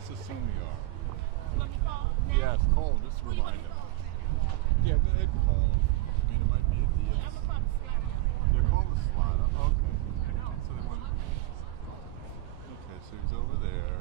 let's assume we are. Let me call now? Yes, call him, just to remind him. Yeah, go ahead and call him. I mean, it might be a DS. I'm going to call the slide. Yeah, call the slide. Okay. So they want... Okay, so he's over there.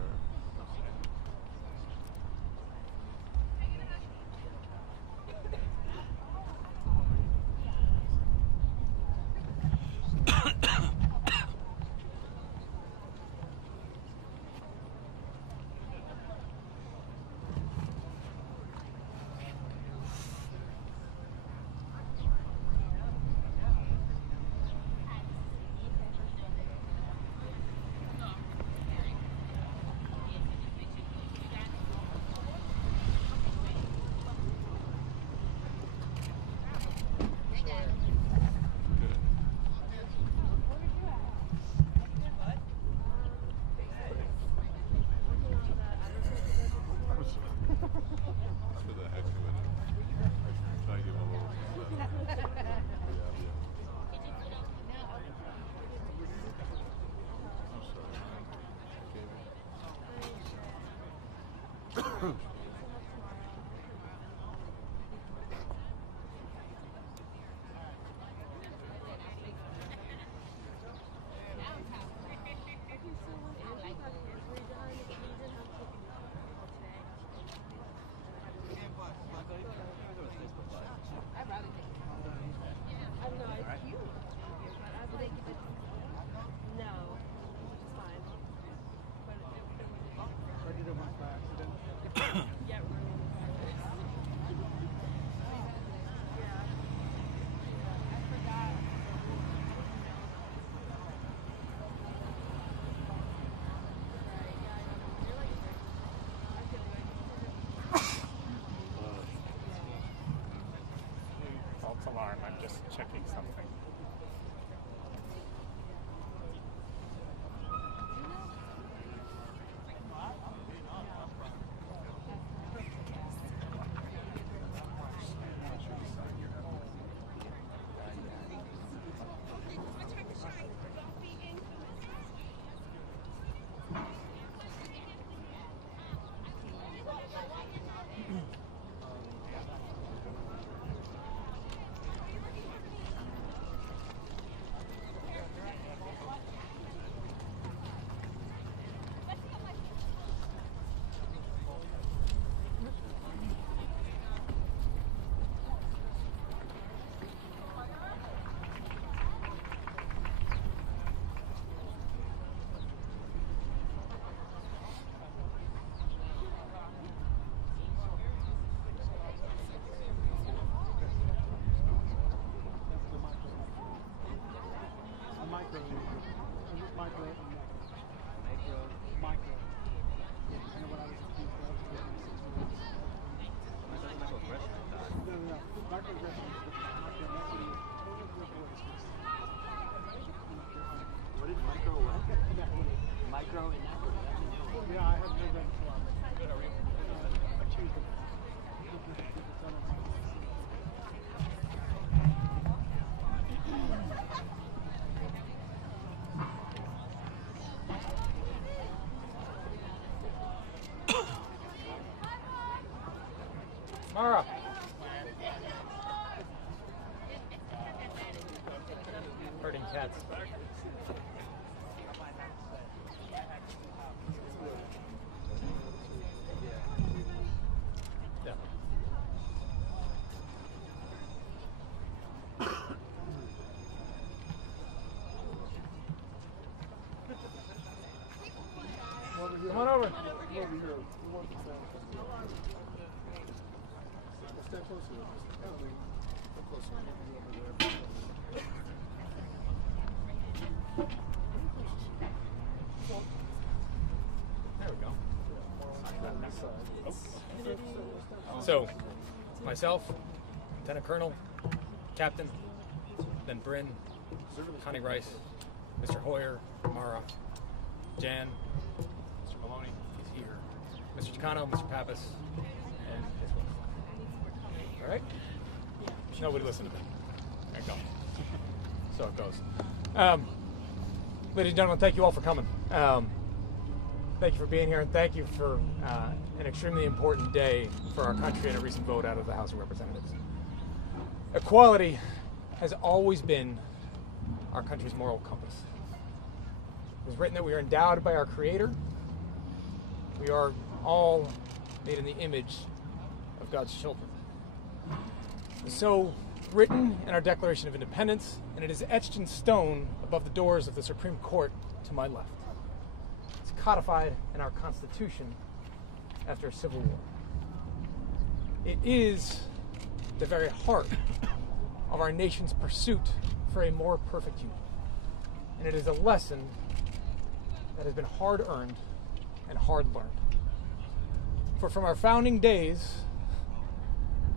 False alarm, I'm just checking something. What is micro what? Micro inequity. Yeah, I have heard that before. I choose the Mara. Herding cats. Yeah. Come on over. Step closer. There we go. So, myself, Lieutenant Colonel, Captain, then Bryn, Connie Rice, Mr. Hoyer, Mara, Jan, Mr. Maloney, he's here, Mr. Chicano, Mr. Pappas, and this one. All right? Nobody listen to me. There you go. So it goes. Ladies and gentlemen, thank you all for coming. Thank you for being here, and thank you for an extremely important day for our country and a recent vote out of the House of Representatives. Equality has always been our country's moral compass. It was written that we are endowed by our Creator. We are all made in the image of God's children. So written in our Declaration of Independence, and it is etched in stone above the doors of the Supreme Court to my left. It's codified in our Constitution after a civil war. It is the very heart of our nation's pursuit for a more perfect union. And it is a lesson that has been hard earned and hard learned. For from our founding days,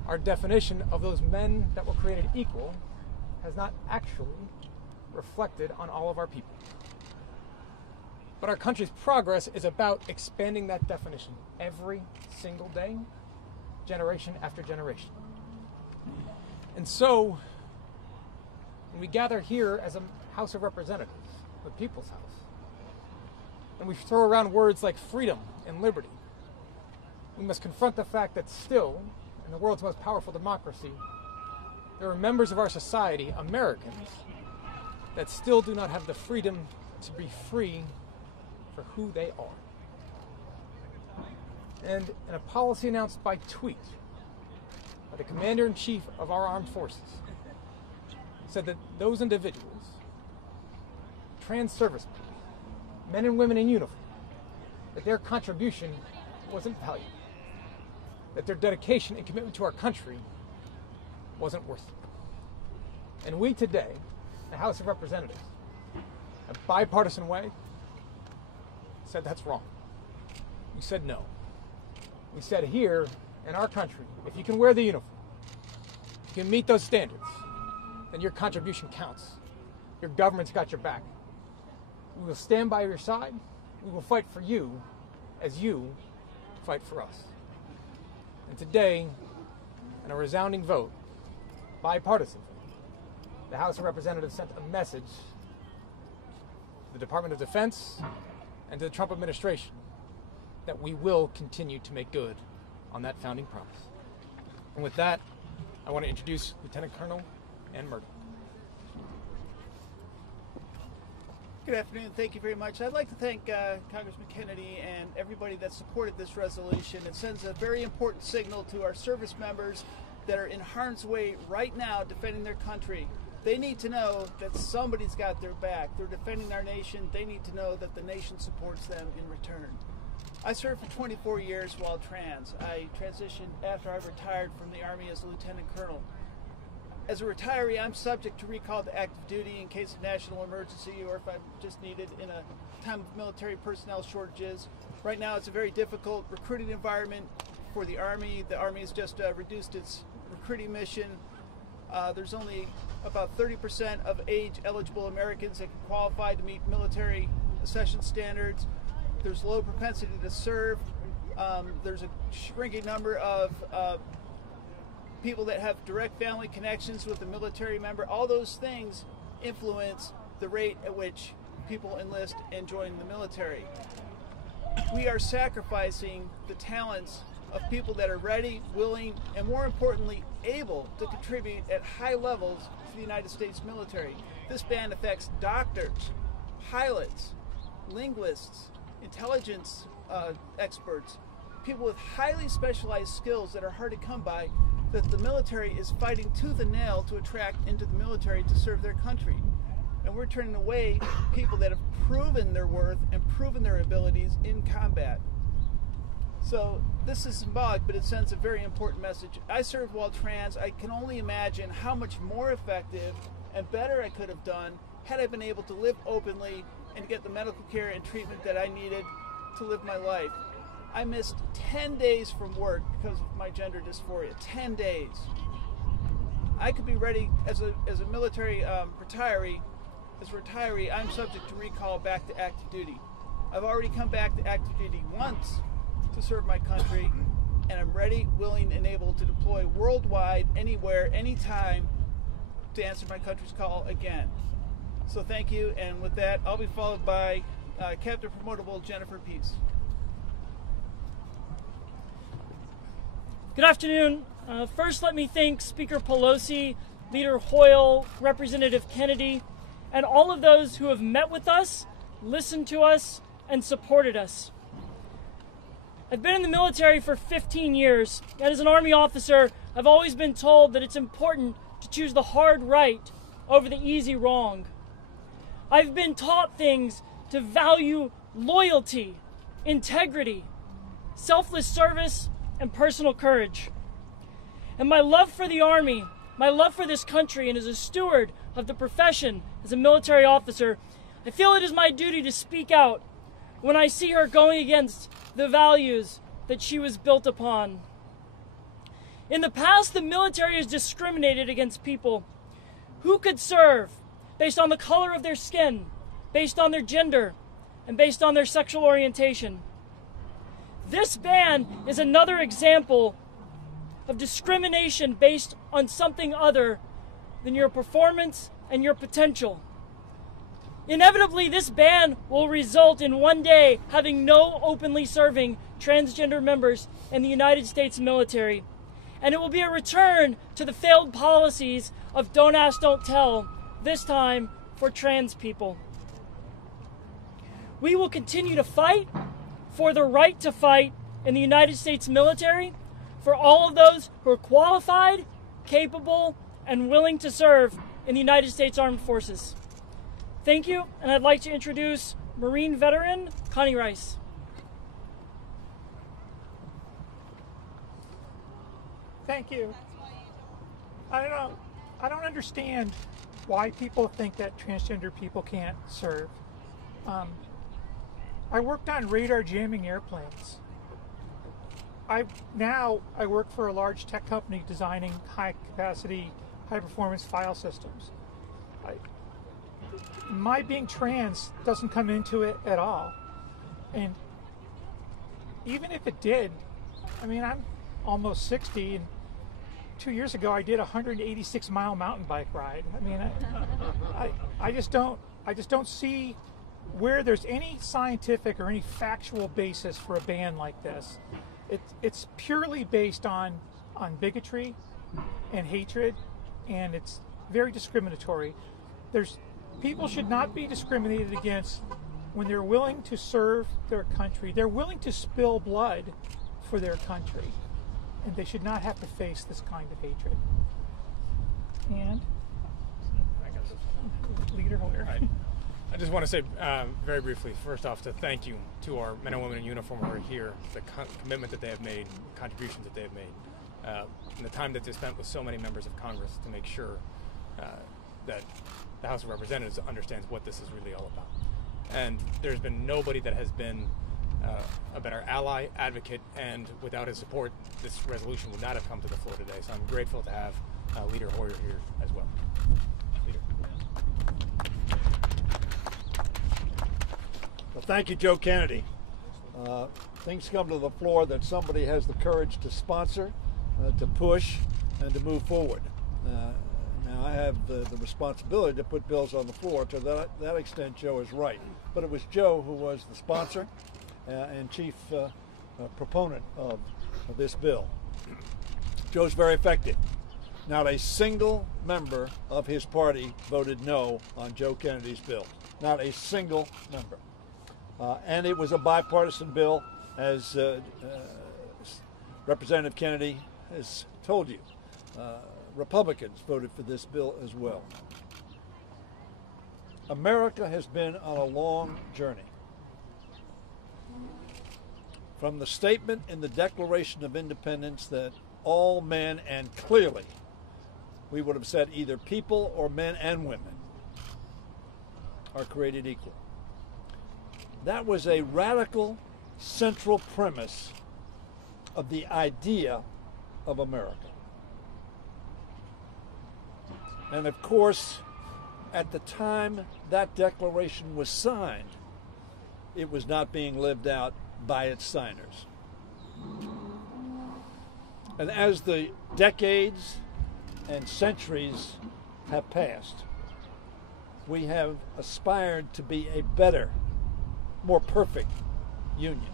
our definition of those men that were created equal has not actually reflected on all of our people. But our country's progress is about expanding that definition every single day, generation after generation. And so, when we gather here as a House of Representatives, the People's House, and we throw around words like freedom and liberty, we must confront the fact that still, in the world's most powerful democracy, there are members of our society, Americans, that still do not have the freedom to be free for who they are. And in a policy announced by tweet by the Commander-in-Chief of our armed forces, said that those individuals, trans servicemen, men and women in uniform, that their contribution wasn't valued, that their dedication and commitment to our country wasn't worth it. And we today, the House of Representatives, in a bipartisan way, said that's wrong. We said no. We said here in our country, if you can wear the uniform, if you can meet those standards, then your contribution counts. Your government's got your back. We will stand by your side. We will fight for you as you fight for us. And today, in a resounding vote, bipartisan vote, the House of Representatives sent a message to the Department of Defense and to the Trump administration that we will continue to make good on that founding promise. And with that, I want to introduce Lieutenant Colonel Ann Murdoch. Good afternoon. Thank you very much. I'd like to thank Congressman Kennedy and everybody that supported this resolution. It sends a very important signal to our service members that are in harm's way right now defending their country. They need to know that somebody's got their back. They're defending our nation. They need to know that the nation supports them in return. I served for 24 years while trans. I transitioned after I retired from the Army as a lieutenant colonel. As a retiree, I'm subject to recall to active duty in case of national emergency or if I'm just needed in a time of military personnel shortages. Right now, it's a very difficult recruiting environment for the Army. The Army has just reduced its recruiting mission. There's only about 30% of age-eligible Americans that can qualify to meet military accession standards. There's low propensity to serve. There's a shrinking number of people that have direct family connections with a military member. All those things influence the rate at which people enlist and join the military. We are sacrificing the talents of people that are ready, willing, and more importantly, able to contribute at high levels to the United States military. This ban affects doctors, pilots, linguists, intelligence experts, people with highly specialized skills that are hard to come by, that the military is fighting tooth and nail to attract into the military to serve their country. And we're turning away people that have proven their worth and proven their abilities in combat. So this is symbolic, but it sends a very important message. I served while trans. I can only imagine how much more effective and better I could have done had I been able to live openly and get the medical care and treatment that I needed to live my life. I missed 10 days from work because of my gender dysphoria. 10 days. I could be ready as a military retiree. As a retiree, I'm subject to recall back to active duty. I've already come back to active duty once to serve my country, and I'm ready, willing, and able to deploy worldwide, anywhere, anytime, to answer my country's call again. So thank you, and with that, I'll be followed by Captain Promotable Jennifer Pease. Good afternoon. First, let me thank Speaker Pelosi, Leader Hoyle, Representative Kennedy, and all of those who have met with us, listened to us, and supported us. I've been in the military for 15 years, and as an Army officer, I've always been told that it's important to choose the hard right over the easy wrong. I've been taught things to value loyalty, integrity, selfless service, and personal courage. And my love for the Army, my love for this country, and as a steward of the profession as a military officer, I feel it is my duty to speak out when I see her going against the values that she was built upon. In the past, the military has discriminated against people who could serve based on the color of their skin, based on their gender, and based on their sexual orientation. This ban is another example of discrimination based on something other than your performance and your potential. Inevitably, this ban will result in one day having no openly serving transgender members in the United States military. And it will be a return to the failed policies of don't ask, don't tell, this time for trans people. We will continue to fight for the right to fight in the United States military for all of those who are qualified, capable, and willing to serve in the United States Armed Forces. Thank you, and I'd like to introduce Marine veteran Connie Rice. Thank you. I don't understand why people think that transgender people can't serve. I worked on radar jamming airplanes. I work for a large tech company designing high-capacity, high-performance file systems. My being trans doesn't come into it at all. And even if it did, I mean, I'm almost 60, and 2 years ago I did a 186-mile mountain bike ride. I mean, I just don't see where there's any scientific or any factual basis for a ban like this. It's purely based on bigotry and hatred, and it's very discriminatory. People should not be discriminated against when they're willing to serve their country. They're willing to spill blood for their country, and they should not have to face this kind of hatred. And Leader Hoyer. I just want to say very briefly, first off, to thank you to our men and women in uniform who are here, the commitment that they have made, contributions that they have made, and the time that they spent with so many members of Congress to make sure that the House of Representatives understands what this is really all about. And there's been nobody that has been a better ally, advocate, and without his support, this resolution would not have come to the floor today. So I'm grateful to have Leader Hoyer here as well. Leader. Well, thank you, Joe Kennedy. Things come to the floor that somebody has the courage to sponsor, to push, and to move forward. Now, I have the responsibility to put bills on the floor. To that extent, Joe is right. But it was Joe who was the sponsor and chief proponent of this bill. Joe's very effective. Not a single member of his party voted no on Joe Kennedy's bill. Not a single member. And it was a bipartisan bill, as Representative Kennedy has told you. Republicans voted for this bill as well. America has been on a long journey. From the statement in the Declaration of Independence that all men, and clearly we would have said either people or men and women, are created equal. That was a radical central premise of the idea of America. And of course, at the time that declaration was signed, it was not being lived out by its signers. And as the decades and centuries have passed, we have aspired to be a better more perfect union.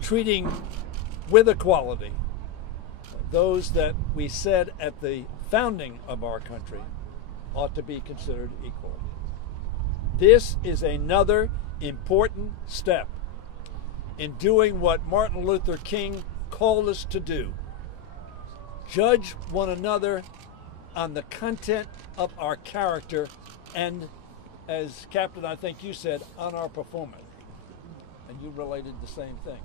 Treating with equality those that we said at the founding of our country ought to be considered equal. This is another important step in doing what Martin Luther King called us to do. Judge one another on the content of our character and, as Captain, I think you said, on our performance. And you related the same thing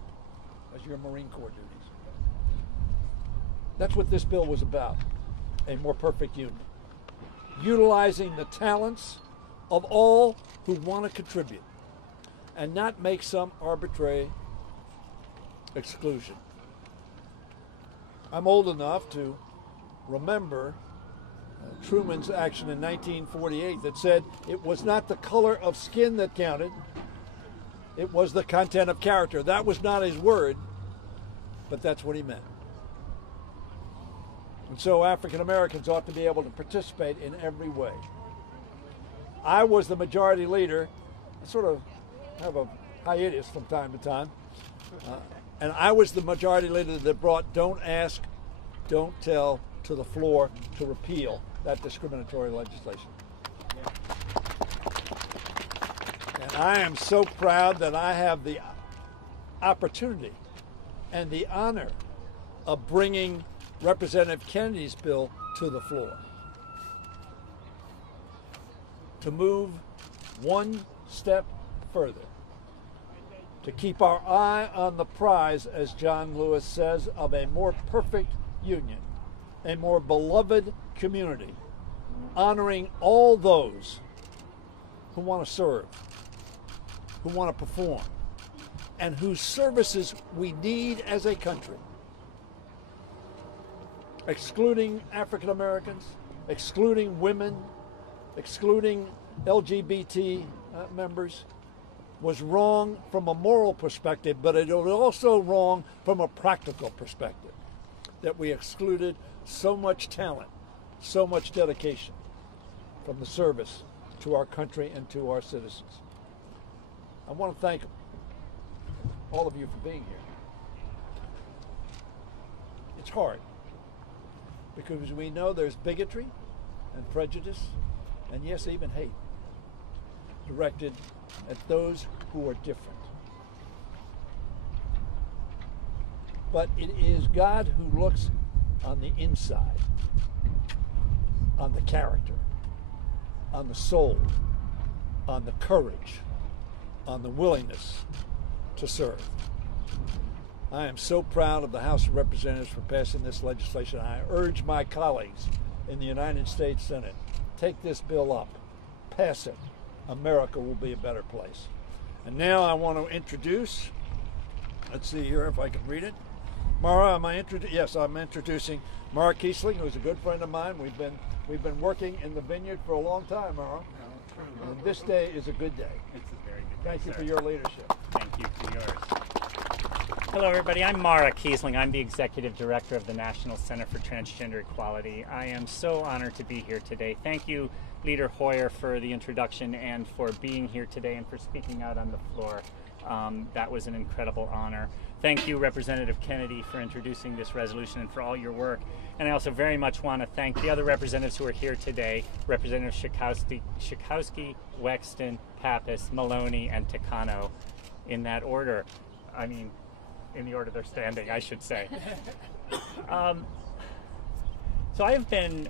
as your Marine Corps duties. That's what this bill was about, a more perfect union. Utilizing the talents of all who want to contribute and not make some arbitrary exclusion. I'm old enough to remember Truman's action in 1948 that said it was not the color of skin that counted, it was the content of character. That was not his word, but that's what he meant. And so African Americans ought to be able to participate in every way. I was the majority leader. I sort of have a hiatus from time to time. And I was the majority leader that brought Don't Ask, Don't Tell to the floor to repeal that discriminatory legislation. And I am so proud that I have the opportunity and the honor of bringing Representative Kennedy's bill to the floor to move one step further, to keep our eye on the prize, as John Lewis says, of a more perfect union, a more beloved community, honoring all those who want to serve, who want to perform, and whose services we need as a country. Excluding African Americans, excluding women, excluding LGBT members was wrong from a moral perspective, but it was also wrong from a practical perspective, that we excluded so much talent, so much dedication from the service to our country and to our citizens. I want to thank all of you for being here. It's hard because we know there's bigotry and prejudice and yes, even hate directed at those who are different. But it is God who looks on the inside, on the character, on the soul, on the courage, on the willingness to serve. I am so proud of the House of Representatives for passing this legislation. I urge my colleagues in the United States Senate, take this bill up, pass it. America will be a better place. And now I want to introduce, let's see here if I can read it. Mara, yes, I'm introducing Mara Kiesling, who's a good friend of mine. We've been working in the vineyard for a long time, Mara. And this day is a good day. It's a very good day. Thank you for your leadership. Thank you for yours. Hello, everybody. I'm Mara Kiesling. I'm the Executive Director of the National Center for Transgender Equality. I am so honored to be here today. Thank you, Leader Hoyer, for the introduction and for being here today and for speaking out on the floor. That was an incredible honor. Thank you, Representative Kennedy, for introducing this resolution and for all your work. And I also very much want to thank the other representatives who are here today, Representative Schakowsky, Wexton, Pappas, Maloney, and Takano, in that order. I mean, in the order they're standing, I should say. So I have been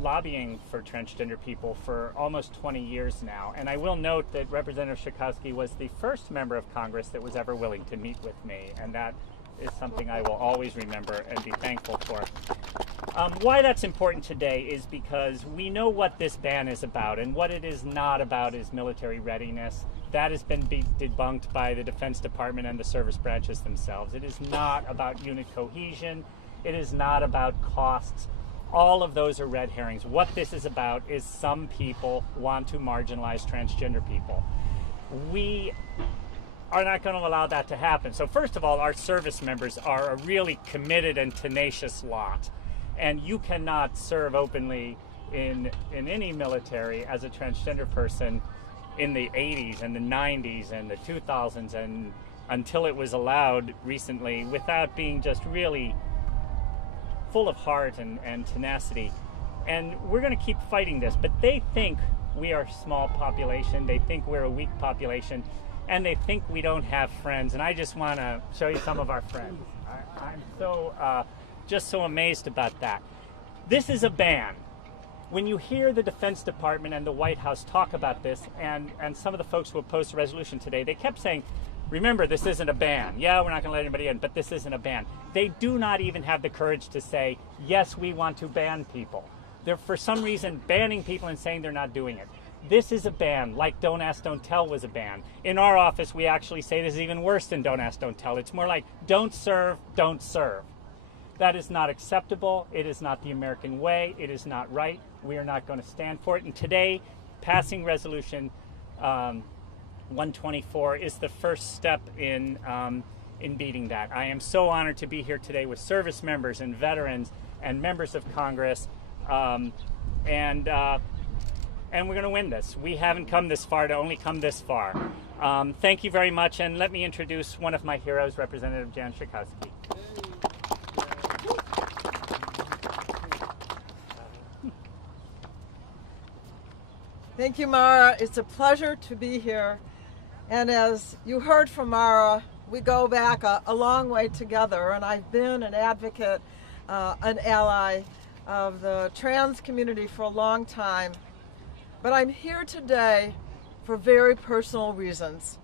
lobbying for transgender people for almost 20 years now, and I will note that Representative Schakowsky was the first member of Congress that was ever willing to meet with me, and that is something I will always remember and be thankful for. Why that's important today is because we know what this ban is about, and what it is not about is military readiness. That has been debunked by the Defense Department and the service branches themselves. It is not about unit cohesion. It is not about costs. All of those are red herrings. What this is about is some people want to marginalize transgender people. We are not going to allow that to happen. So first of all, our service members are a really committed and tenacious lot. And you cannot serve openly in any military as a transgender person in the 80s and the 90s and the 2000s and until it was allowed recently, without being just really full of heart and tenacity. And we're going to keep fighting this, but they think we are a small population, they think we're a weak population, and they think we don't have friends. And I just want to show you some of our friends. I'm so just so amazed about that. This is a ban. When you hear the Defense Department and the White House talk about this, and some of the folks who opposed the resolution today, they kept saying, remember, this isn't a ban. Yeah, we're not going to let anybody in, but this isn't a ban. They do not even have the courage to say, yes, we want to ban people. They're, for some reason, banning people and saying they're not doing it. This is a ban, like Don't Ask, Don't Tell was a ban. In our office, we actually say this is even worse than Don't Ask, Don't Tell. It's more like don't serve, don't serve. That is not acceptable. It is not the American way. It is not right. We are not going to stand for it. And today, passing resolution 124 is the first step in beating that. I am so honored to be here today with service members and veterans and members of Congress, and we're going to win this. We haven't come this far to only come this far. Thank you very much, and let me introduce one of my heroes, Representative Jan Schakowsky. Thank you, Mara. It's a pleasure to be here. And as you heard from Mara, we go back a long way together. And I've been an advocate, an ally of the trans community for a long time. But I'm here today for very personal reasons.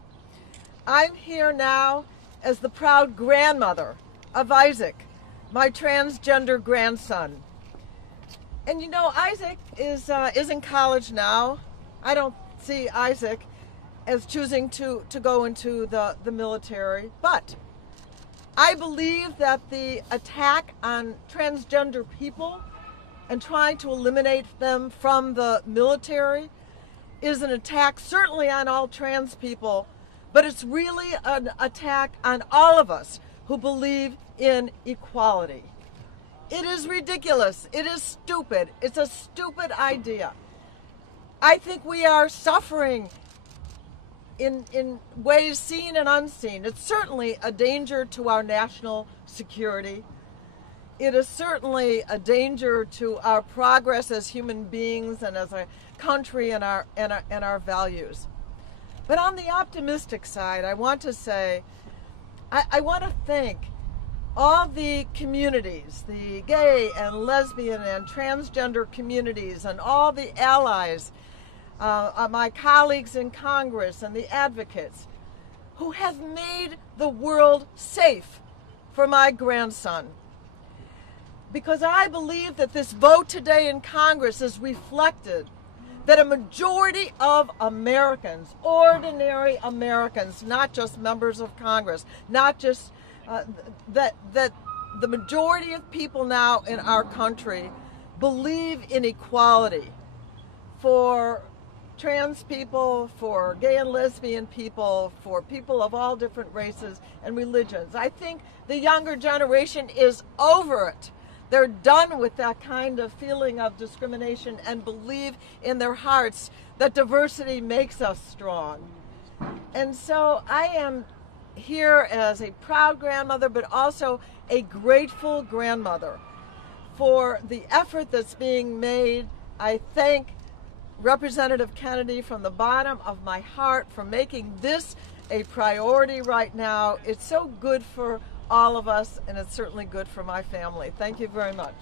I'm here now as the proud grandmother of Isaac, my transgender grandson. And you know, Isaac is in college now. I don't see Isaac as choosing to go into the military, but I believe that the attack on transgender people and trying to eliminate them from the military is an attack certainly on all trans people, but it's really an attack on all of us who believe in equality. It is ridiculous. It is stupid. It's a stupid idea. I think we are suffering in ways seen and unseen. It's certainly a danger to our national security. It is certainly a danger to our progress as human beings and as a country and our values. But on the optimistic side, I want to say, I want to thank all the communities, the gay and lesbian and transgender communities, and all the allies, my colleagues in Congress and the advocates who have made the world safe for my grandson. Because I believe that this vote today in Congress is reflected that a majority of Americans, ordinary Americans, not just members of Congress, not just that the majority of people now in our country believe in equality for trans people, for gay and lesbian people, for people of all different races and religions. I think the younger generation is over it. They're done with that kind of feeling of discrimination and believe in their hearts that diversity makes us strong. And so I am here as a proud grandmother, but also a grateful grandmother for the effort that's being made. I thank Representative Kennedy from the bottom of my heart for making this a priority right now. It's so good for all of us, and it's certainly good for my family. Thank you very much.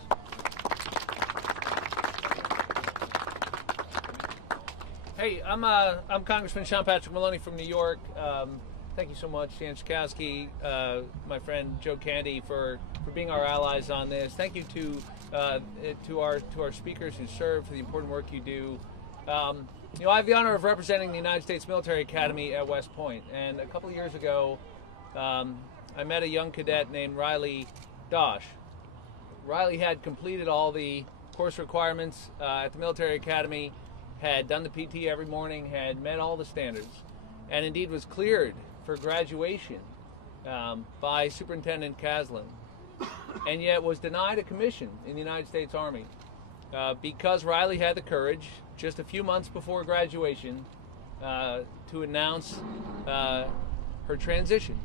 Hey, I'm Congressman Sean Patrick Maloney from New York. Thank you so much, Jan Schakowsky, my friend Joe Candy, for being our allies on this. Thank you to our speakers who serve, for the important work you do. You know, I have the honor of representing the United States Military Academy at West Point, and a couple of years ago, I met a young cadet named Riley Dosh. Riley had completed all the course requirements at the Military Academy, had done the PT every morning, had met all the standards, and indeed was cleared for graduation by Superintendent Caslin, and yet was denied a commission in the United States Army because Riley had the courage, just a few months before graduation, to announce her transition.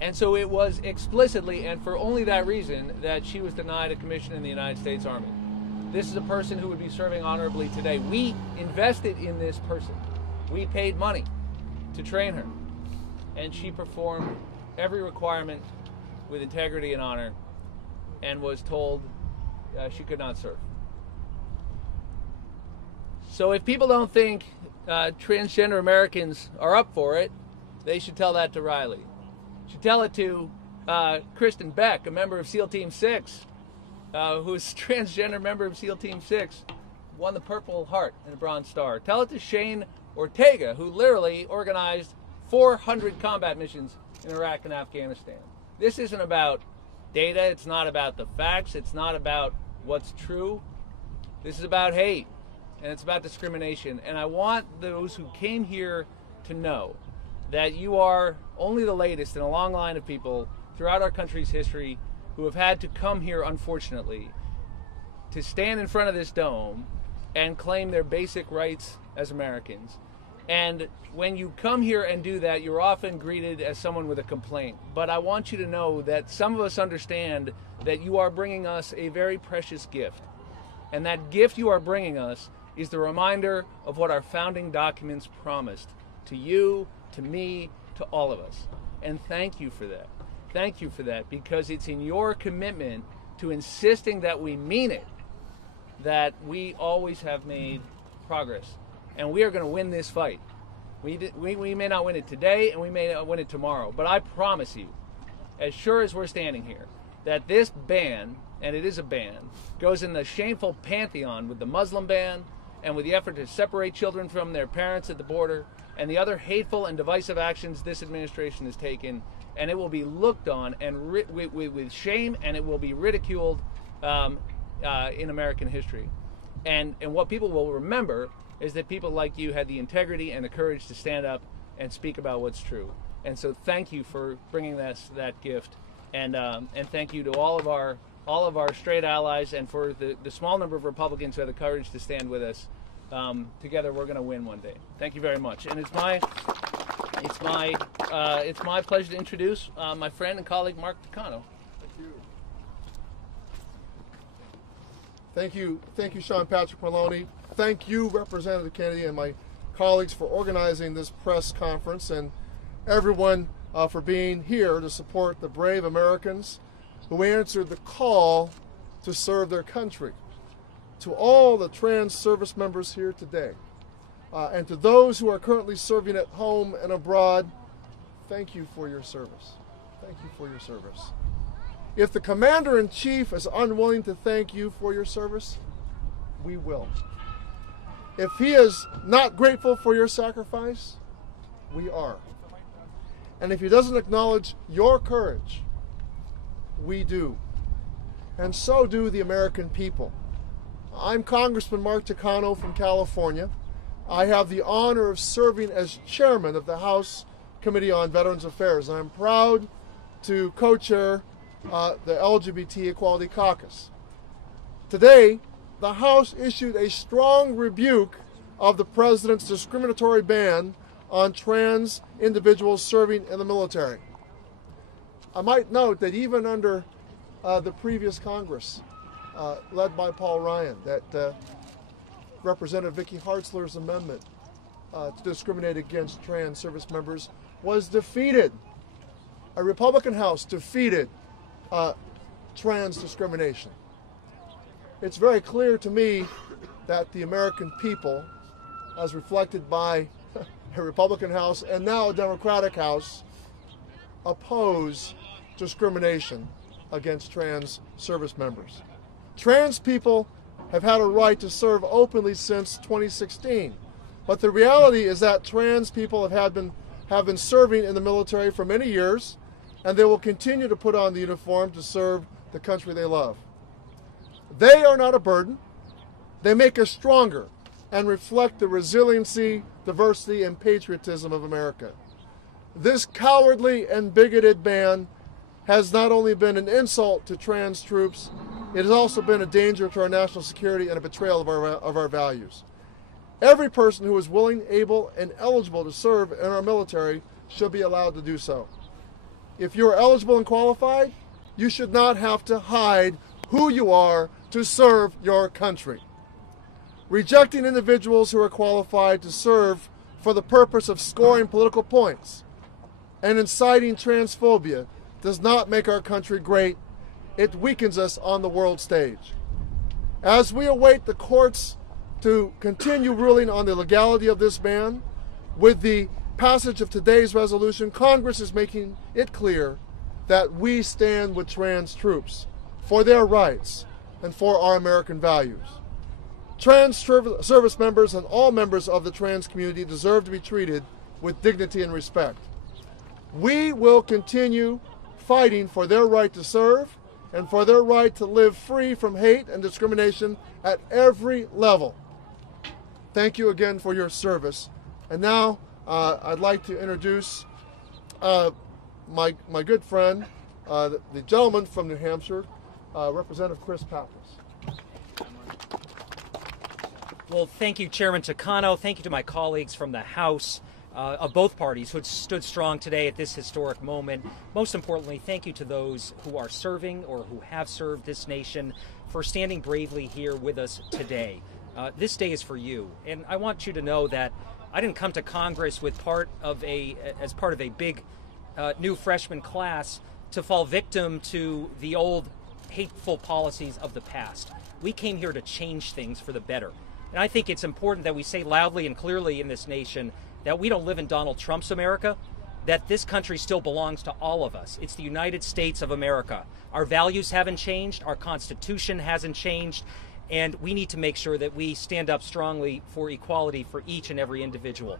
And so it was explicitly, and for only that reason, that she was denied a commission in the United States Army. This is a person who would be serving honorably today. We invested in this person. We paid money to train her. And she performed every requirement with integrity and honor and was told she could not serve. So if people don't think transgender Americans are up for it, they should tell that to Riley. Should tell it to Kristen Beck, a member of SEAL Team 6, who's a transgender member of SEAL Team 6, won the Purple Heart and a Bronze Star. Tell it to Shane Ortega, who literally organized 400 combat missions in Iraq and Afghanistan. This isn't about data. It's not about the facts. It's not about what's true. This is about hate, and it's about discrimination. And I want those who came here to know that you are only the latest in a long line of people throughout our country's history who have had to come here, unfortunately, to stand in front of this dome and claim their basic rights as Americans. And when you come here and do that, you're often greeted as someone with a complaint. But I want you to know that some of us understand that you are bringing us a very precious gift. And that gift you are bringing us is the reminder of what our founding documents promised to you, to me, to all of us. And thank you for that. Thank you for that, because it's in your commitment to insisting that we mean it that we always have made progress. And we are going to win this fight. We may not win it today, and we may not win it tomorrow, but I promise you, as sure as we're standing here, that this ban, and it is a ban, goes in the shameful pantheon with the Muslim ban and with the effort to separate children from their parents at the border and the other hateful and divisive actions this administration has taken, and it will be looked on and with shame, and it will be ridiculed in American history. And what people will remember is that people like you had the integrity and the courage to stand up and speak about what's true. And so thank you for bringing us that gift, and thank you to all of our straight allies, and for the small number of Republicans who have the courage to stand with us. Together we're going to win one day. Thank you very much. And it's my pleasure to introduce my friend and colleague Mark Takano. Thank you, Sean Patrick Maloney. Thank you, Representative Kennedy, and my colleagues for organizing this press conference, and everyone for being here to support the brave Americans who answered the call to serve their country. To all the trans service members here today, and to those who are currently serving at home and abroad, thank you for your service. Thank you for your service. If the Commander-in-Chief is unwilling to thank you for your service, we will. If he is not grateful for your sacrifice, we are. And if he doesn't acknowledge your courage, we do. And so do the American people. I'm Congressman Mark Takano from California. I have the honor of serving as chairman of the House Committee on Veterans Affairs. I'm proud to co-chair the LGBT Equality Caucus. Today, the House issued a strong rebuke of the President's discriminatory ban on trans individuals serving in the military. I might note that even under the previous Congress, led by Paul Ryan, that Representative Vicky Hartzler's amendment to discriminate against trans service members was defeated. A Republican House defeated trans discrimination. It's very clear to me that the American people, as reflected by a Republican House and now a Democratic House, oppose discrimination against trans service members. Trans people have had a right to serve openly since 2016, but the reality is that trans people have been serving in the military for many years, and they will continue to put on the uniform to serve the country they love. They are not a burden. They make us stronger and reflect the resiliency, diversity, and patriotism of America. This cowardly and bigoted ban has not only been an insult to trans troops, it has also been a danger to our national security and a betrayal of our values. Every person who is willing, able, and eligible to serve in our military should be allowed to do so. If you are eligible and qualified, you should not have to hide who you are to serve your country. Rejecting individuals who are qualified to serve for the purpose of scoring political points and inciting transphobia does not make our country great. It weakens us on the world stage. As we await the courts to continue ruling on the legality of this ban, with the passage of today's resolution, Congress is making it clear that we stand with trans troops for their rights and for our American values. Trans service members and all members of the trans community deserve to be treated with dignity and respect. We will continue fighting for their right to serve and for their right to live free from hate and discrimination at every level. Thank you again for your service. And now I'd like to introduce my good friend, the gentleman from New Hampshire, Representative Chris Pappas. Well, thank you, Chairman Takano. Thank you to my colleagues from the House of both parties who stood strong today at this historic moment. Most importantly, thank you to those who are serving or who have served this nation for standing bravely here with us today. This day is for you, and I want you to know that I didn't come to Congress with as part of a big new freshman class to fall victim to the old hateful policies of the past. We came here to change things for the better. And I think it's important that we say loudly and clearly in this nation that we don't live in Donald Trump's America, that this country still belongs to all of us. It's the United States of America. Our values haven't changed, our Constitution hasn't changed, and we need to make sure that we stand up strongly for equality for each and every individual.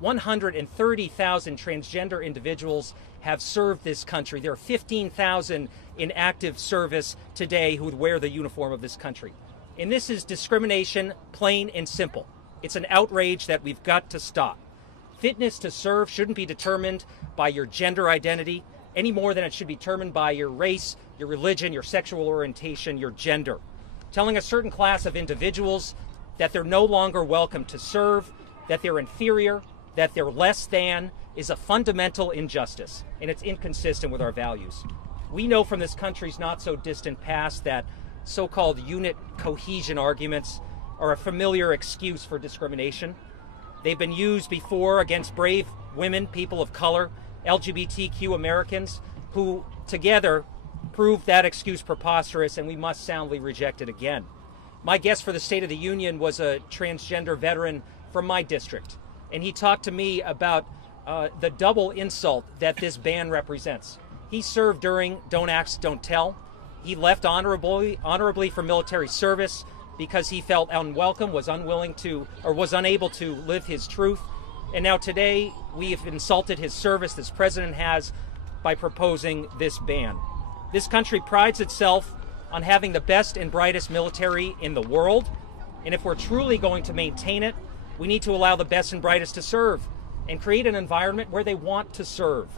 130,000 transgender individuals have served this country. There are 15,000 in active service today who would wear the uniform of this country. And this is discrimination, plain and simple. It's an outrage that we've got to stop. Fitness to serve shouldn't be determined by your gender identity any more than it should be determined by your race, your religion, your sexual orientation, your gender. Telling a certain class of individuals that they're no longer welcome to serve, that they're inferior, that they're less than, is a fundamental injustice, and it's inconsistent with our values. We know from this country's not so distant past that so-called unit cohesion arguments are a familiar excuse for discrimination. They've been used before against brave women, people of color, LGBTQ Americans, who together prove that excuse preposterous, and we must soundly reject it again. My guest for the State of the Union was a transgender veteran from my district, and he talked to me about the double insult that this ban represents. He served during Don't Ask, Don't Tell. He left honorably for military service because he felt unwelcome, was unwilling to, or was unable to live his truth. And now today, we have insulted his service, this president has, by proposing this ban. This country prides itself on having the best and brightest military in the world. And if we're truly going to maintain it, we need to allow the best and brightest to serve and create an environment where they want to serve.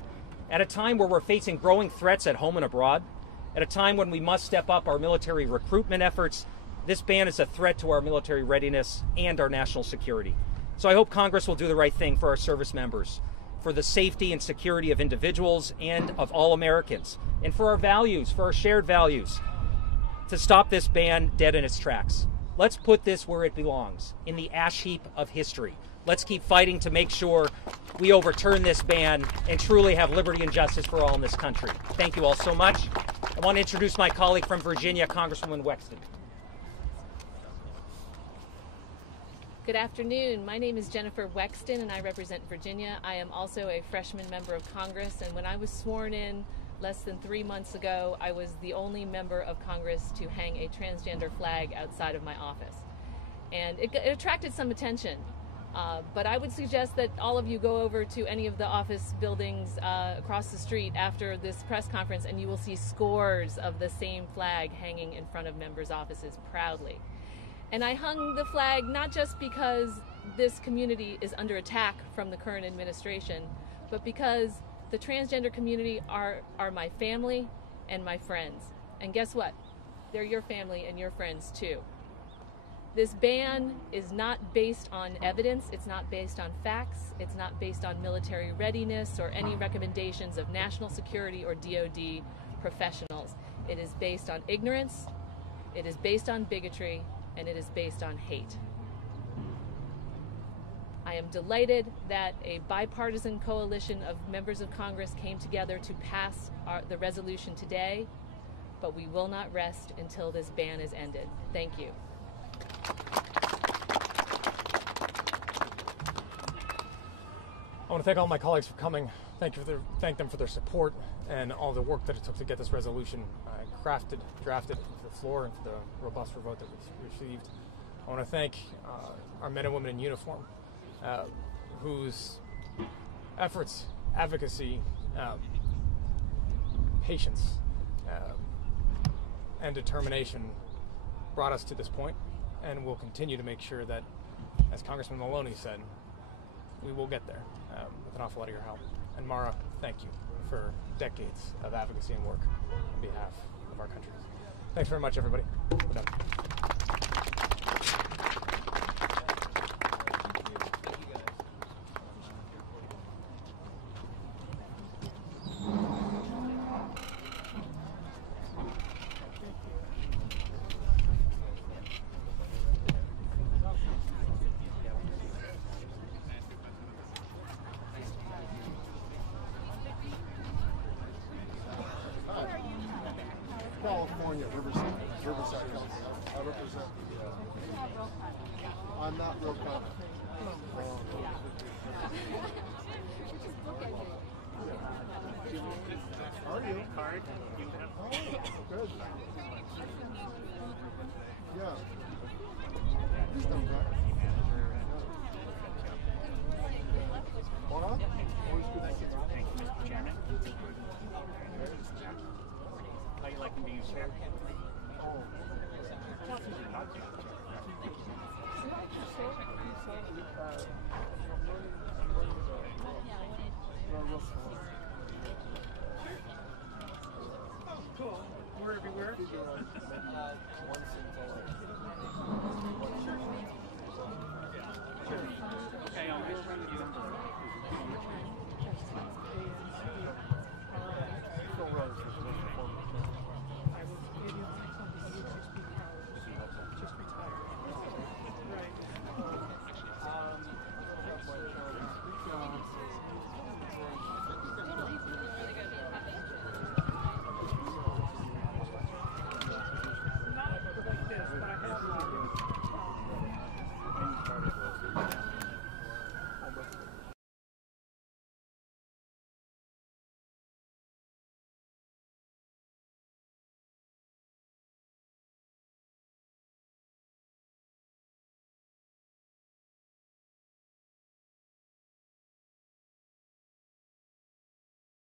At a time where we're facing growing threats at home and abroad, at a time when we must step up our military recruitment efforts, this ban is a threat to our military readiness and our national security. So I hope Congress will do the right thing for our service members, for the safety and security of individuals and of all Americans, and for our values, for our shared values, to stop this ban dead in its tracks. Let's put this where it belongs, in the ash heap of history. Let's keep fighting to make sure we overturn this ban and truly have liberty and justice for all in this country. Thank you all so much. I want to introduce my colleague from Virginia, Congresswoman Wexton. Good afternoon. My name is Jennifer Wexton, and I represent Virginia. I am also a freshman member of Congress, and when I was sworn in less than 3 months ago, I was the only member of Congress to hang a transgender flag outside of my office. And it attracted some attention. But I would suggest that all of you go over to any of the office buildings across the street after this press conference, and you will see scores of the same flag hanging in front of members' offices proudly. And I hung the flag not just because this community is under attack from the current administration, but because the transgender community are my family and my friends. And guess what? They're your family and your friends too. This ban is not based on evidence, it's not based on facts, it's not based on military readiness or any recommendations of national security or DoD professionals. It is based on ignorance, it is based on bigotry, and it is based on hate. I am delighted that a bipartisan coalition of members of Congress came together to pass the resolution today, but we will not rest until this ban is ended. Thank you. I want to thank all my colleagues for coming. Thank them for their support and all the work that it took to get this resolution drafted to the floor and for the robust vote that we received. I want to thank our men and women in uniform whose efforts, advocacy, patience, and determination brought us to this point, and will continue to make sure that, as Congressman Maloney said, we will get there with an awful lot of your help. And Mara, thank you for decades of advocacy and work on behalf of our country. Thanks very much, everybody. We're done. California, Riverside, California. I represent I'm not real confident. Are you? Card. Oh, good. Yeah. He's done that. Mara? How you like to be used here?